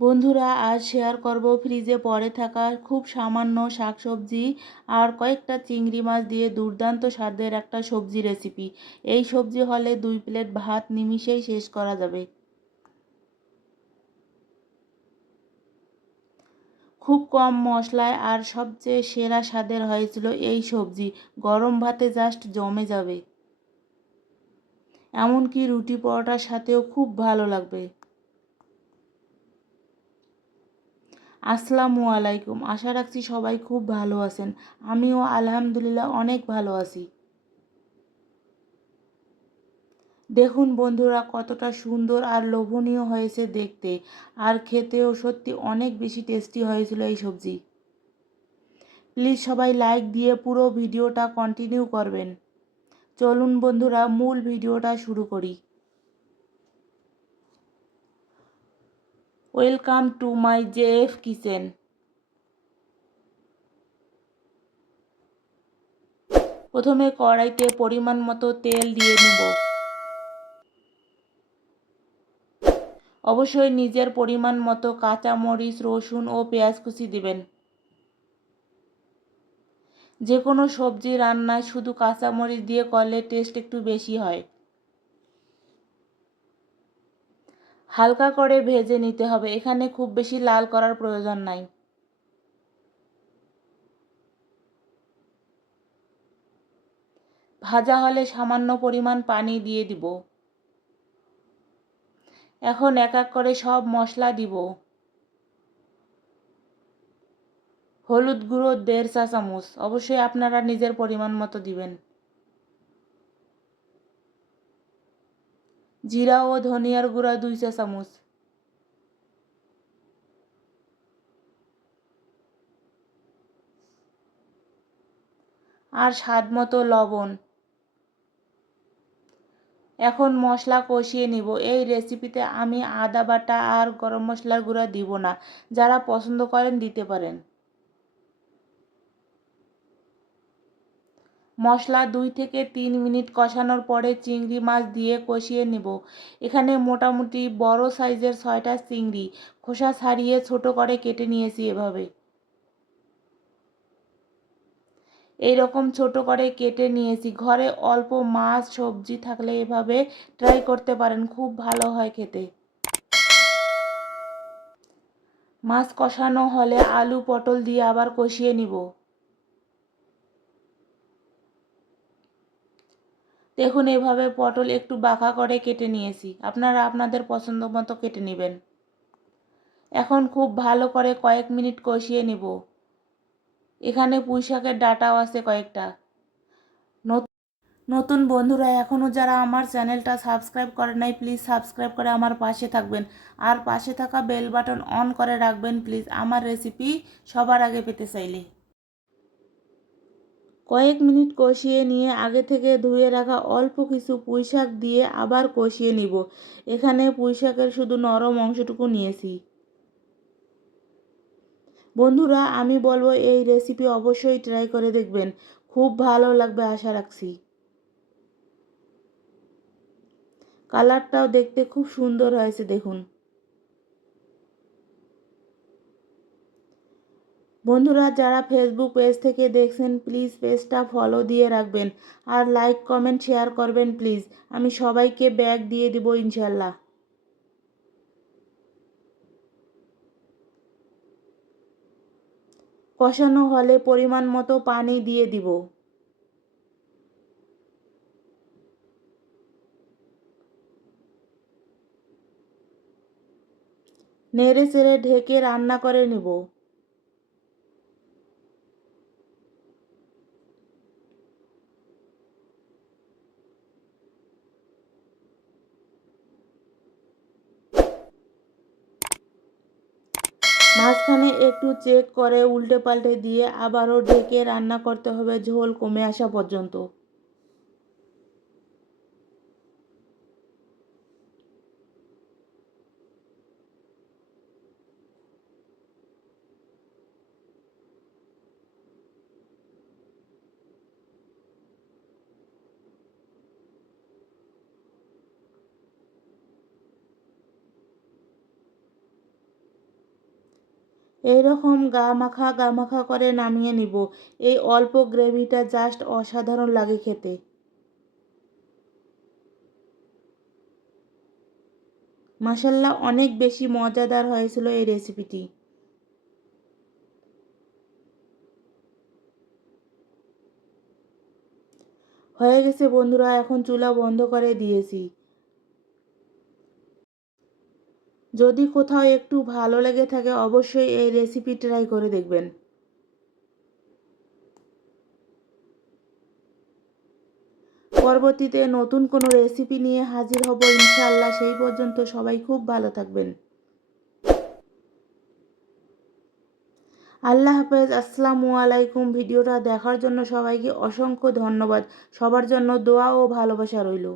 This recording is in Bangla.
বন্ধুরা, আজ শেয়ার করব ফ্রিজে পড়ে থাকা খুব সামান্য শাকসবজি আর কয়েকটা চিংড়ি মাছ দিয়ে দুর্দান্ত স্বাদের একটা সবজি রেসিপি এই সবজি হলে দুই প্লেট ভাত নিমিষেই শেষ করা যাবে। খুব কম মশলায় আর সবচেয়ে সেরা স্বাদের হয়েছিল এই সবজি। গরম ভাতে জাস্ট জমে যাবে। এমনকি রুটি পরোটার সাথেও খুব ভালো লাগবে। আসসালামু আলাইকুম। আশা রাখছি সবাই খুব ভালো আছেন। আমিও আলহামদুলিল্লাহ অনেক ভালো আছি। দেখুন বন্ধুরা, কতটা সুন্দর আর লোভনীয় হয়েছে দেখতে। আর খেতেও সত্যি অনেক বেশি টেস্টি হয়েছিল এই সবজি। প্লিজ সবাই লাইক দিয়ে পুরো ভিডিওটা কন্টিনিউ করবেন। চলুন বন্ধুরা, মূল ভিডিওটা শুরু করি। Welcome to my JF kitchen প্রথমে কড়াইতে পরিমাণ মতো তেল দিয়ে নেব। অবশ্যই নিজের পরিমাণ মতো কাঁচা মরিচ রসুন ও পেঁয়াজ কুচি দিবেন। যে কোনো সবজি রান্নায় শুধু কাঁচা মরিচ দিয়ে করলে টেস্ট একটু বেশি হয়। হালকা করে ভেজে নিতে হবে। এখানে খুব বেশি লাল করার প্রয়োজন নাই। ভাজা হলে সামান্য পরিমাণ পানি দিয়ে দিব। এখন এক এক করে সব মশলা দিব। হলুদ গুঁড়ো দেড় চা চামচ। অবশ্যই আপনারা নিজের পরিমাণ মতো দিবেন। জিরা ও ধনিয়ার গুঁড়া দুই চা চামচ আর স্বাদ মতো লবণ। এখন মশলা কষিয়ে নিব। এই রেসিপিতে আমি আদা, বাটা আর গরম মশলার গুঁড়া দিব না। যারা পছন্দ করেন দিতে পারেন। মশলা দুই থেকে তিন মিনিট কষানোর পরে চিংড়ি মাছ দিয়ে কষিয়ে নেব। এখানে মোটামুটি বড় সাইজের ছয়টা চিংড়ি। খোসা ছাড়িয়ে ছোট করে কেটে নিয়েছি এভাবে। এই রকম ছোট করে কেটে নিয়েছি। ঘরে অল্প মাছ, সবজি থাকলে এভাবে ট্রাই করতে পারেন, খুব ভালো হয় খেতে। মাছ কষানো হলে আলু, পটল দিয়ে আবার কষিয়ে নিব। দেখুন, এভাবে পটল একটু বাঁকা করে কেটে নিয়েছি। আপনারা আপনাদের পছন্দ মতো কেটে নেবেন। এখন খুব ভালো করে কয়েক মিনিট কষিয়ে নিব। এখানে পুঁই শাকের ডাটাও আছে কয়েকটা। নতুন বন্ধুরা এখনও যারা আমার চ্যানেলটা সাবস্ক্রাইব করে নাই, প্লিজ সাবস্ক্রাইব করে আমার পাশে থাকবেন। আর পাশে থাকা বেল বাটন অন করে রাখবেন, প্লিজ। আমার রেসিপি সবার আগে পেতে চাইলে। কয়েক মিনিট কষিয়ে নিয়ে আগে থেকে ধুয়ে রাখা অল্প কিছু পুঁই শাক দিয়ে আবার কষিয়ে নিব। এখানে পুঁই শাকের শুধু নরম অংশটুকু নিয়েছি। বন্ধুরা, আমি বলব এই রেসিপি অবশ্যই ট্রাই করে দেখবেন। খুব ভালো লাগবে আশা রাখছি। কালারটাও দেখতে খুব সুন্দর হয়েছে, দেখুন। বন্ধুরা, যারা ফেসবুক পেজ থেকে দেখছেন প্লিজ পেজটা ফলো দিয়ে রাখবেন আর লাইক কমেন্ট শেয়ার করবেন প্লিজ আমি সবাইকে ব্যাগ দিয়ে দিব ইনশাল্লাহ কষানো হলে পরিমাণ মতো পানি দিয়ে দিব। নেড়ে চেড়ে ঢেকে রান্না করে নেব। মাঝখানে একটু চেক করে উল্টে পাল্টে দিয়ে আবারও ঢেকে রান্না করতে হবে, ঝোল কমে আসা পর্যন্ত। এইরকম গা মাখা গা মাখা করে নামিয়ে নিব। এই অল্প গ্রেভিটা জাস্ট অসাধারণ লাগে খেতে। মাসাল্লাহ অনেক বেশি মজাদার হয়েছিল এই রেসিপিটি। হয়ে গেছে বন্ধুরা, এখন চুলা বন্ধ করে দিয়েছি। যদি কোথাও একটু ভালো লেগে থাকে, অবশ্যই এই রেসিপি ট্রাই করে দেখবেন। পরবর্তীতে নতুন কোনো রেসিপি নিয়ে হাজির হব ইনশাআল্লাহ। সেই পর্যন্ত সবাই খুব ভালো থাকবেন। আল্লাহ হাফেজ। আসসালামু আলাইকুম। ভিডিওটা দেখার জন্য সবাইকে অসংখ্য ধন্যবাদ। সবার জন্য দোয়া ও ভালোবাসা রইল।